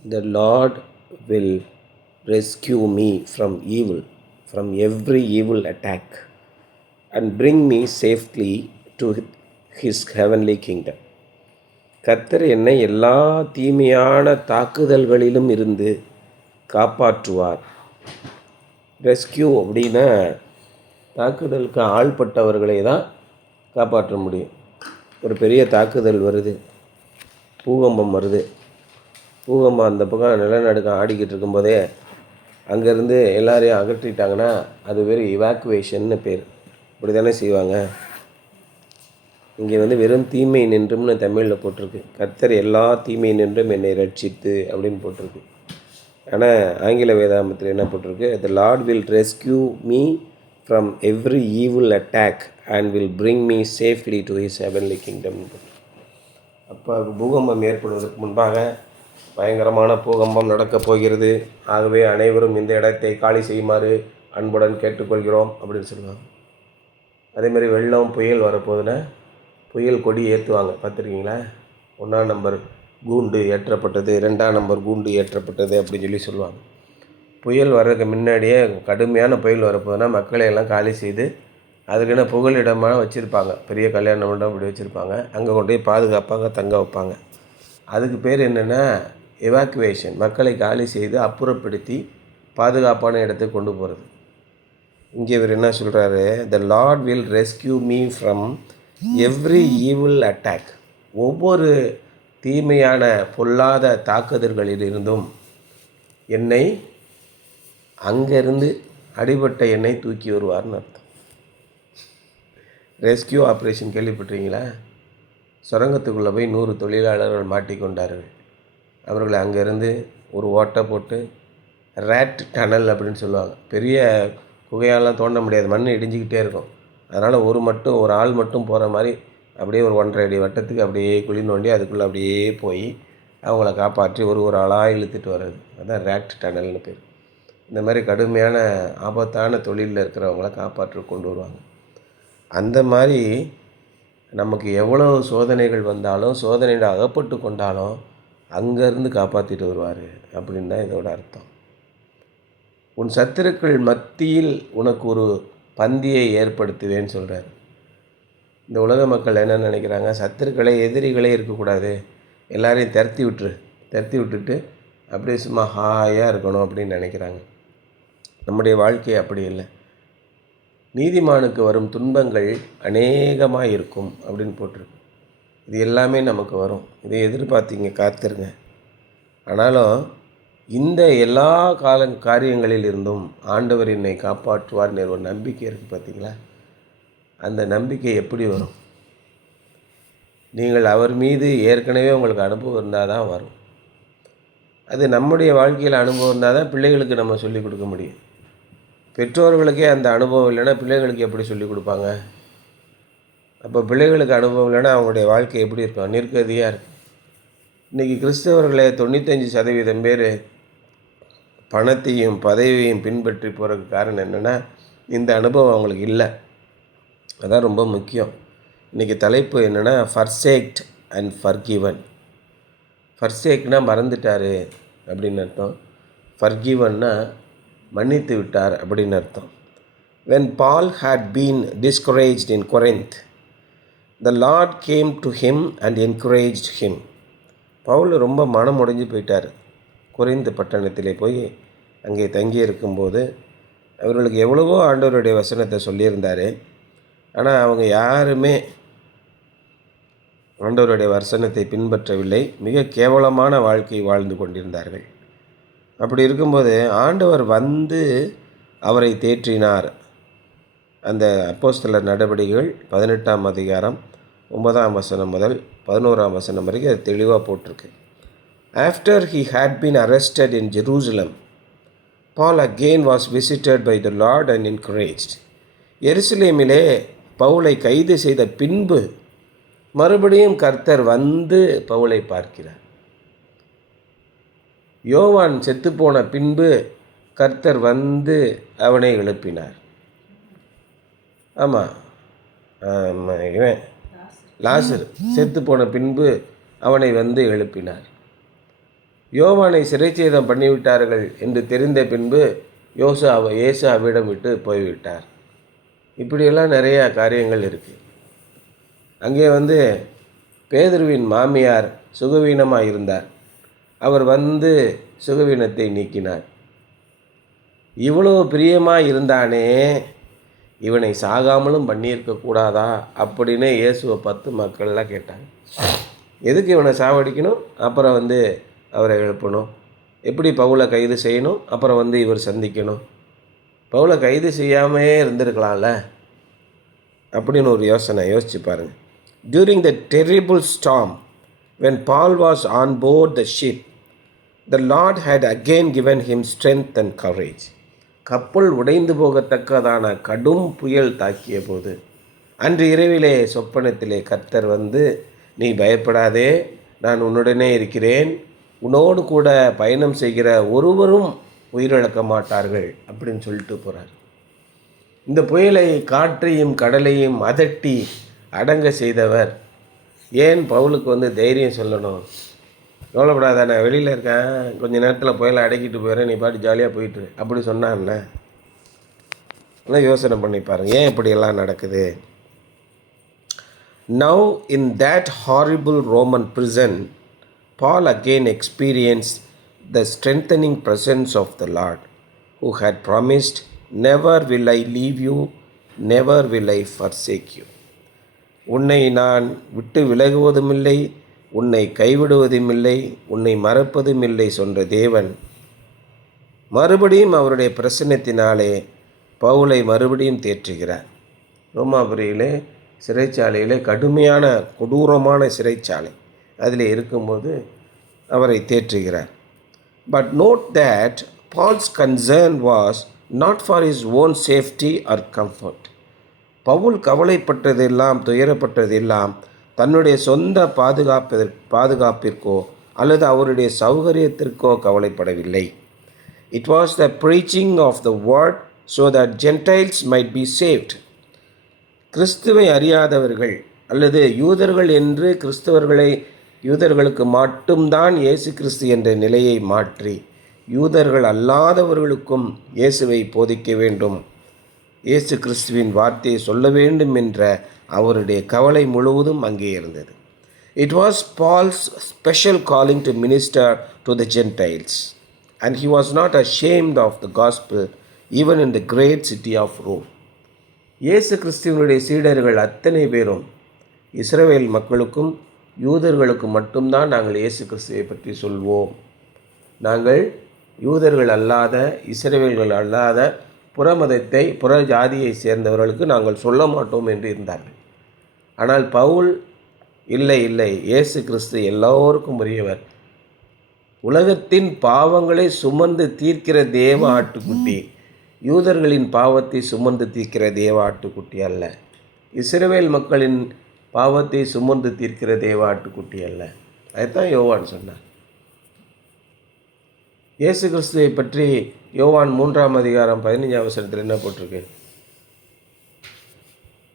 The Lord will rescue me from evil, from every evil attack, and bring me safely to His heavenly kingdom. கர்த்தர் என்னை எல்லா தீமையான தாக்குதல்களிலும் இருந்து காப்பாற்றுவார். Rescue அப்படின்னா தாக்குதலுக்கு ஆள்பட்டவர்களை தான் காப்பாற்ற முடியும். ஒரு பெரிய தாக்குதல் வருது, பூகம்பம் வருது. பூகம்பம் அந்த பக்கம் நிலநடுக்கம் ஆடிக்கிட்டு இருக்கும்போதே அங்கேருந்து எல்லாரையும் அகற்றிட்டாங்கன்னா அது பேர் இவாக்குவேஷன்னு பேர். இப்படி தானே செய்வாங்க. இங்கே வெறும் தீமை நின்றும்னு தமிழில் போட்டிருக்கு. கர்த்தர் எல்லா தீமை நின்றும் என்னை ரட்சித்து அப்படின்னு போட்டிருக்கு. ஆனால் ஆங்கில வேதாமத்தில் என்ன போட்டிருக்கு? The Lord will rescue me from every evil attack and will bring me safely to his heavenly kingdom. அப்போ பூகம்பம் ஏற்படுவதற்கு முன்பாக பயங்கரமான பூகம்பம் நடக்கப் போகிறது, ஆகவே அனைவரும் இந்த இடத்தை காலி செய்யுமாறு அன்புடன் கேட்டுக்கொள்கிறோம் அப்படின்னு சொல்லுவாங்க. அதேமாதிரி வெள்ளம் புயல் வரப்போகுதுன்னா புயல் கொடி ஏற்றுவாங்க, பார்த்துருக்கீங்களா? 1ஆம் நம்பர் கூண்டு ஏற்றப்பட்டது, 2ஆம் நம்பர் கூண்டு ஏற்றப்பட்டது அப்படின்னு சொல்லுவாங்க. புயல் வர்றதுக்கு முன்னாடியே கடுமையான புயல் வரப்போகுதுன்னா மக்களை எல்லாம் காலி செய்து அதுக்குன்னு புகலிடமாக வச்சுருப்பாங்க. பெரிய கல்யாண மண்டபம் அப்படி வச்சுருப்பாங்க. அங்கே கொண்டு போய் பாதுகாப்பாக தங்க வைப்பாங்க. அதுக்கு பேர் என்னென்னா எவாக்குவேஷன். மக்களை காலி செய்து அப்புறப்படுத்தி பாதுகாப்பான இடத்துக்கு கொண்டு போகிறது. இங்கே இவர் என்ன சொல்கிறாரு? The Lord will rescue me from every evil attack. ஒவ்வொரு தீமையான பொல்லாத தாக்குதல்களிலிருந்தும் என்னை அங்கேருந்து அடிபட்ட என்னை தூக்கி வருவார்னு அர்த்தம். ரெஸ்கியூ ஆப்ரேஷன் கேள்விப்பட்டிருக்கீங்களா? சுரங்கத்துக்குள்ளே போய் 100 தொழிலாளர்கள் மாட்டிக்கொண்டார்கள். அவர்களை அங்கேருந்து ஒரு ஓட்டை போட்டு ரேட் டனல் அப்படின்னு சொல்லுவாங்க. பெரிய குகையாலாம் தோண்ட முடியாது, மண் இடிஞ்சிக்கிட்டே இருக்கும். அதனால் ஒரு ஆள் மட்டும் போகிற மாதிரி அப்படியே ஒரு 1.5 அடி வட்டத்துக்கு அப்படியே குழி நோண்டி அதுக்குள்ளே அப்படியே போய் அவங்கள காப்பாற்றி ஒரு ஆளாக இழுத்துட்டு வர்றது. அதுதான் ரேட் டனல்னு பேர். இந்த மாதிரி கடுமையான ஆபத்தான தொழிலில் இருக்கிறவங்கள காப்பாற்றி கொண்டு வருவாங்க. அந்த மாதிரி நமக்கு எவ்வளோ சோதனைகள் வந்தாலும், சோதனையில் அகப்பட்டு கொண்டாலும் அங்கேருந்து காப்பாற்றிட்டு வருவார் அப்படின்னு தான் இதோட அர்த்தம். உன் சத்துருக்கள் மத்தியில் உனக்கு ஒரு பந்தியை ஏற்படுத்துவேன்னு சொல்கிறார். இந்த உலக மக்கள் என்ன நினைக்கிறாங்க? சத்துருக்களே எதிரிகளே இருக்கக்கூடாது, எல்லாரையும் திரட்டி விட்டுட்டு அப்படியே சும்மா ஹாயாக இருக்கணும் அப்படின்னு நினைக்கிறாங்க. நம்முடைய வாழ்க்கை அப்படி இல்லை. நீதிமானுக்கு வரும் துன்பங்கள் அநேகமாக இருக்கும் அப்படின்னு போட்டிருக்கு. இது எல்லாமே நமக்கு வரும், இதை எதிர்பார்த்தீங்க, காத்திருங்க. ஆனாலும் இந்த எல்லா காரியங்களில் இருந்தும் ஆண்டவர் என்னை காப்பாற்றுவார்னு ஒரு நம்பிக்கை இருக்குது, பார்த்தீங்களா? அந்த நம்பிக்கை எப்படி வரும்? நீங்கள் அவர் மீது ஏற்கனவே உங்களுக்கு அனுபவம் இருந்தால் தான் வரும். அது நம்முடைய வாழ்க்கையில் அனுபவம் இருந்தால் தான் பிள்ளைகளுக்கு நம்ம சொல்லிக் கொடுக்க முடியும். பெற்றோர்களுக்கே அந்த அனுபவம் இல்லைன்னா பிள்ளைகளுக்கு எப்படி சொல்லிக் கொடுப்பாங்க? அப்போ பிள்ளைகளுக்கு அனுபவம் இல்லைன்னா அவங்களுடைய வாழ்க்கை எப்படி இருக்கும்? நிர்கதியாக இருக்கும். இன்றைக்கி கிறிஸ்தவர்களே 95% பேர் பணத்தையும் பதவியையும் பின்பற்றி போகிறதுக்கு காரணம் என்னென்னா இந்த அனுபவம் அவங்களுக்கு இல்லை. அதான் ரொம்ப முக்கியம். இன்றைக்கி தலைப்பு என்னென்னா ஃபர்சேக்ட் அண்ட் ஃபர்கிவன். ஃபர்சேக்னா மறந்துட்டார் அப்படின்னு அர்த்தம். ஃபர்கிவன்னா மன்னித்து விட்டார் அப்படின்னு அர்த்தம். When Paul had been discouraged in Corinth, the Lord came to him and encouraged him. Pavul ரொம்ப மனம் உடைஞ்சு போயிட்டார். கொரிந்து பட்டணத்திலே போய் அங்கே தங்கி இருக்கும்போது அவர்களுக்கு எவ்வளவோ ஆண்டவருடைய வசனத்தை சொல்லியிருந்தார். ஆனால் அவங்க யாருமே ஆண்டவருடைய வசனத்தை பின்பற்றவில்லை. மிக கேவலமான வாழ்க்கை வாழ்ந்து கொண்டிருந்தார்கள். அப்படி இருக்கும்போது ஆண்டவர் வந்து அவரை தேற்றினார். அந்த அப்போஸ்தலர் நடவடிக்கைகள் 18ஆம் அதிகாரம் 9ஆம் வசனம் முதல் 11ஆம் வசனம் வரைக்கும் அது தெளிவாக போட்டிருக்கு. After he had been arrested in Jerusalem, Paul again was visited by the Lord and encouraged. எருசலேமிலே பவுலை கைது செய்த பின்பு மறுபடியும் கர்த்தர் வந்து பவுலை பார்க்கிறார். யோவான் செத்துப்போன பின்பு கர்த்தர் வந்து அவனை எழுப்பினார். ஆமாம், இவன் லாசர் செத்துப்போன பின்பு அவனை வந்து எழுப்பினார். யோவானை சிறைச்சேதம் பண்ணிவிட்டார்கள் என்று தெரிந்த பின்பு இயேசு அவ்விடம் விட்டு போய்விட்டார். இப்படியெல்லாம் நிறைய காரியங்கள் இருக்குது. அங்கே பேதுருவின் மாமியார் சுகவீனமாக இருந்தார். அவர் சுகவீனத்தை நீக்கினார். இவ்வளோ பிரியமாக இருந்தானே, இவனை சாகாமலும் பண்ணியிருக்கக்கூடாதா அப்படின்னு இயேசுவை பார்த்து மக்கள்லாம் கேட்டாங்க. எதுக்கு இவனை சாவடிக்கணும், அப்புறம் அவரை எழுப்பணும், எப்படி பவுலை கைது செய்யணும், அப்புறம் இவர் சந்திக்கணும், பவுலை கைது செய்யாமே இருந்திருக்கலாம்ல அப்படின்னு ஒரு யோசிச்சு பாருங்கள். During the terrible storm when Paul was on board the ship, the Lord had again given him strength and courage. கப்பல் உடைந்து போகத்தக்கதான கடும் புயல் தாக்கிய போது அன்று இரவிலே சொப்பனத்திலே கர்த்தர் நீ பயப்படாதே, நான் உன்னுடனே இருக்கிறேன், உன்னோடு கூட பயணம் செய்கிற ஒருவரும் உயிரிழக்க மாட்டார்கள் அப்படின்னு சொல்லிட்டு போகிறார். இந்த புயலை, காற்றையும் கடலையும் அதட்டி அடங்க செய்தவர் ஏன் பவுலுக்கு தைரியம் சொல்லணும்? கவலைப்படாத, நான் வெளியில் இருக்கேன், கொஞ்சம் நேரத்தில் புயலை அடக்கிட்டு போயிடுறேன், நீ பாட்டு ஜாலியாக போயிட்டு அப்படி சொன்னான்ல. எல்லாம் யோசனை பண்ணி பாருங்கள், ஏன் இப்படியெல்லாம் நடக்குது? Now in that horrible Roman prison, Paul again experienced the strengthening presence of the Lord, who had promised, "Never will I leave you, never will I forsake you." உன்னை நான் விட்டு விலகுவதுமில்லை, உன்னை கைவிடுவதுமில்லை, உன்னை மறப்பதுமில்லை சொன்ன தேவன் மறுபடியும் பிரசன்னத்தினாலே பவுலை மறுபடியும் தேற்றுகிறார். ரோமாபுரியிலே சிறைச்சாலையிலே கடுமையான கொடூரமான சிறைச்சாலை, அதில் இருக்கும்போது அவரை தேற்றுகிறார். But note that Paul's concern was not for his own safety or comfort. Paul கவலைப்பட்டதெல்லாம், துயரப்பட்டதெல்லாம் தன்னுடைய சொந்த பாதுகாப்பிற்கோ அல்லது அவருடைய சௌகரியத்திற்கோ கவலைப்படவில்லை. It was the preaching of the word so that Gentiles might be saved. கிறிஸ்துவை அறியாதவர்கள் அல்லது யூதர்கள் என்று யூதர்களுக்கு மட்டும்தான் இயேசு கிறிஸ்து என்ற நிலையை மாற்றி யூதர்கள் அல்லாதவர்களுக்கும் இயேசுவை போதிக்க வேண்டும், இயேசு கிறிஸ்துவின் வார்த்தையை சொல்ல வேண்டும் என்ற அவருடைய கவலை முழுவதும் அங்கே இருந்தது. It was Paul's special calling to minister to the Gentiles and he was not ashamed of the gospel even in the great city of Rome. இயேசு கிறிஸ்துவனுடைய சீடர்கள் அத்தனை பேரும் இஸ்ரவேல் மக்களுக்கும் யூதர்களுக்கும் மட்டும்தான் நாங்கள் இயேசு கிறிஸ்துவை பற்றி சொல்வோம், நாங்கள் யூதர்கள் அல்லாத, இஸ்ரவேல்கள் அல்லாத புறமதத்தை, புற ஜாதியை சேர்ந்தவர்களுக்கு நாங்கள் சொல்ல மாட்டோம் என்று இருந்தார்கள். ஆனால் பவுல் இல்லை, இயேசு கிறிஸ்து எல்லோருக்கும் உரியவர், உலகத்தின் பாவங்களை சுமந்து தீர்க்கிற தேவ ஆட்டுக்குட்டி, யூதர்களின் பாவத்தை சுமந்து தீர்க்கிற தேவ ஆட்டுக்குட்டி அல்ல, இஸ்ரவேல் மக்களின் பாவத்தை சுமந்து தீர்க்கிற தேவ ஆட்டுக்குட்டி அல்ல. அதுதான் யோவான் சொன்னார். இயேசு கிறிஸ்துவை பற்றி யோவான் 3ஆம் அதிகாரம் 15ஆம் வசனத்தில் என்ன போட்டிருக்கு?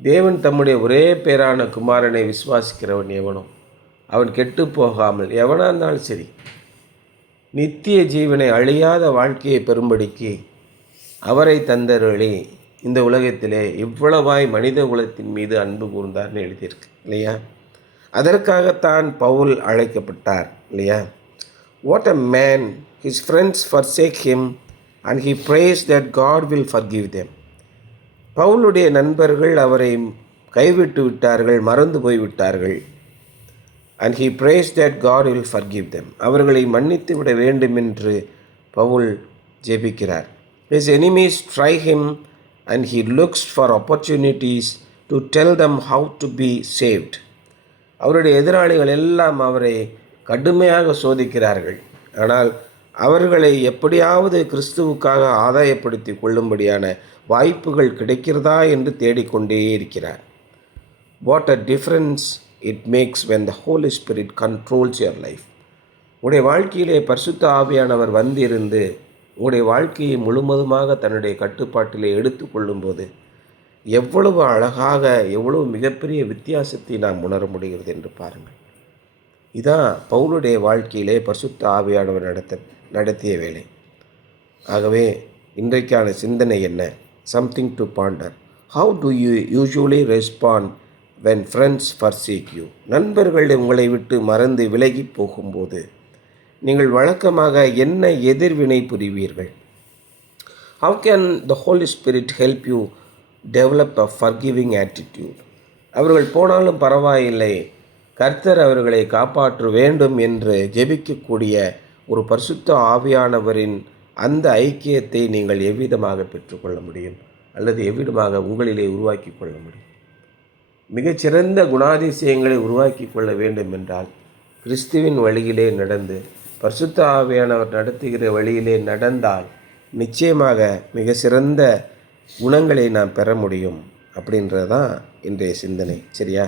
தேவன் தம்முடைய ஒரே பேரான குமாரனை விசுவாசிக்கிறவன் எவனோ அவன் கெட்டு போகாமல், எவனாக இருந்தாலும் சரி, நித்திய ஜீவனை, அழியாத வாழ்க்கையை பெறும்படிக்கு அவரை தந்தருளி இந்த உலகத்திலே இவ்வளவாய் மனித குலத்தின் மீது அன்பு கூர்ந்தார்னு எழுதியிருக்கு இல்லையா? அதற்காகத்தான் பவுல் அழைக்கப்பட்டார் இல்லையா? What a man, his friends forsake him and he prays that God will forgive them. பவுலுடைய நண்பர்கள் அவரை கைவிட்டு விட்டார்கள், மறந்து போய்விட்டார்கள். and he prays that God will forgive them. அவர்களை மன்னித்து விட வேண்டும் என்று பவுல் ஜெபிக்கிறார். His enemies try him and he looks for opportunities to tell them how to be saved. அவருடைய எதிராளிகள் எல்லாம் அவரை கடுமையாக சோதிக்கிறார்கள். ஆனால் அவர்களை எப்படியாவது கிறிஸ்துவுக்காக ஆதாயப்படுத்தி கொள்ளும்படியான வாய்ப்புகள் கிடைக்கிறதா என்று தேடிக்கொண்டே இருக்கிறார். What a difference it makes when the Holy Spirit controls your life. உங்களுடைய வாழ்க்கையிலே பரிசுத்த ஆவியானவர் வந்திருந்து உங்களுடைய வாழ்க்கையை முழுவதுமாக தன்னுடைய கட்டுப்பாட்டிலே எடுத்து கொள்ளும்போது எவ்வளவு அழகாக, எவ்வளவு மிகப்பெரிய வித்தியாசத்தை நாம் உணர முடிகிறது என்று பாருங்கள். இதான் பவுலுடைய வாழ்க்கையிலே பரிசுத்த ஆவியானவர் நடத்திய வேலை. ஆகவே இன்றைக்கான சிந்தனை என்ன? Something to Pander. How to you usually respond when friends forsake you? நண்பர்கள் உங்களை விட்டு மறந்து விலகி போகும்போது நீங்கள் வழக்கமாக என்ன எதிர்வினை புரிவீர்கள்? How can the Holy Spirit help you develop a forgiving attitude? அவர்கள் போனாலும் பரவாயில்லை, கர்த்தர் அவர்களை காப்பாற்ற வேண்டும் என்று ஜெபிக்கக்கூடிய ஒரு பரிசுத்த ஆவியானவரின் அந்த ஐக்கியத்தை நீங்கள் எவ்விதமாக பெற்றுக்கொள்ள முடியும், அல்லது எவ்விதமாக உங்களிலே உருவாக்கி கொள்ள முடியும்? மிகச்சிறந்த குணாதிசயங்களை உருவாக்கி கொள்ள வேண்டும் என்றால் கிறிஸ்துவின் வழியிலே நடந்து, பரிசுத்த ஆவியானவர் நடத்துகிற வழியிலே நடந்தால் நிச்சயமாக மிக சிறந்த குணங்களை நாம் பெற முடியும். அப்படின்றது தான் இன்றைய சிந்தனை. சரியா?